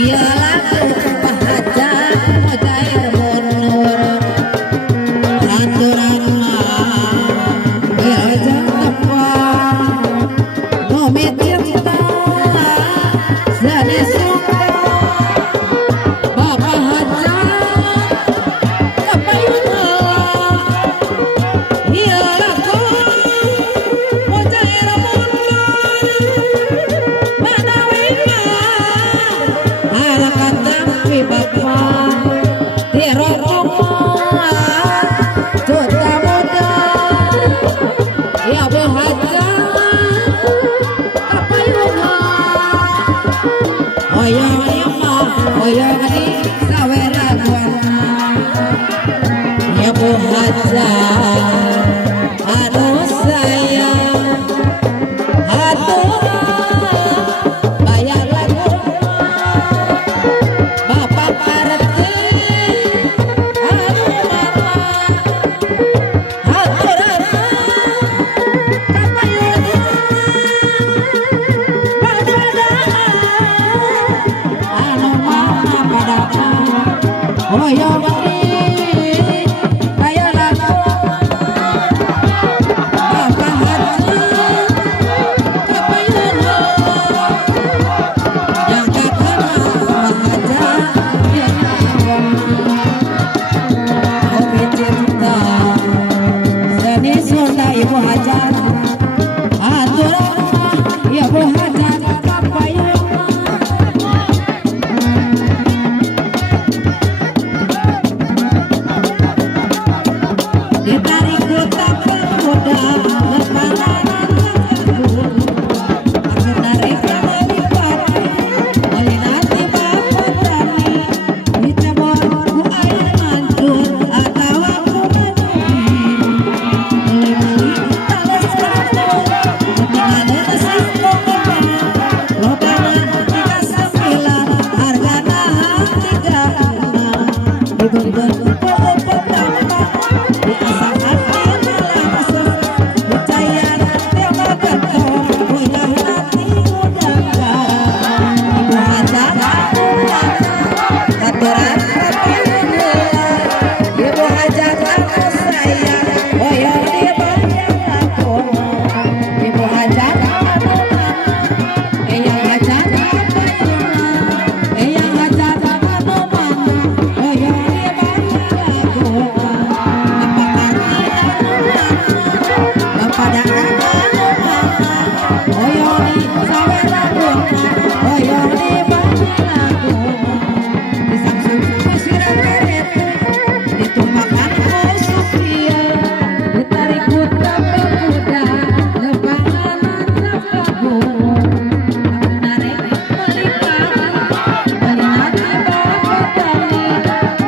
Iya laku bahaja mojair munur aturan mah ya jangan nomit cinta jadi suka bapak haja apa itu iya laku mojair munur mana wina ala kata bapak dirokok juta muda ya bahagia apa yuma oyo ini sawera guana ya bahagia anu sayang aduh bayar lagu bapak parete anu mama haturana kapayuna badana anu mama badana hoyo gani aya lagu bapak haji kapayuna yang kakana bahagia yang kopi cinta seni sunda ibu hajar aturan ibu hajar kapayuna ditarik kota pemuda lebaran aku narik dari pati oleh nanti bapak tani dicebor ku air mancur atau aku menuhi beli talas kamu ketinggalan singkong logana 39 hargana 36 diberikan petambah diasakan langsung percaya tema gantong punya hati muda ibu hajar aturan kapayuna ibu hajar aku sayang boyo di bayang aku ibu hajar eyang hajar kapayuna eyang hajar anu mana boyo di bayang aku pada anu mama boyo di sawera bunga boyo di bayang aku disangsul pasiran merete ditumpakan ku supia ditarik buta pemuda lebangan nafkamu aku narik melikani melinati bapak tani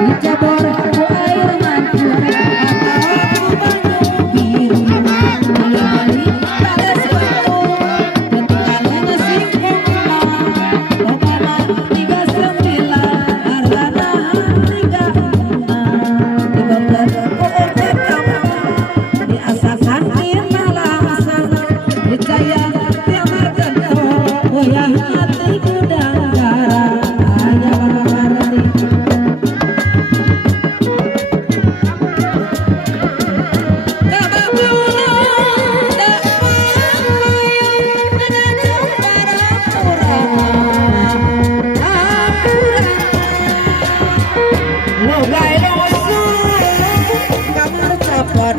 dicebor ku air mancur atau aku menuhi beli talas kamu ketinggalan singkong logana 39 hargana 36 diberikan petambah diasakan tina langsung percaya tema gantong goyang hati kudangara aya warni Logai losu kamar capat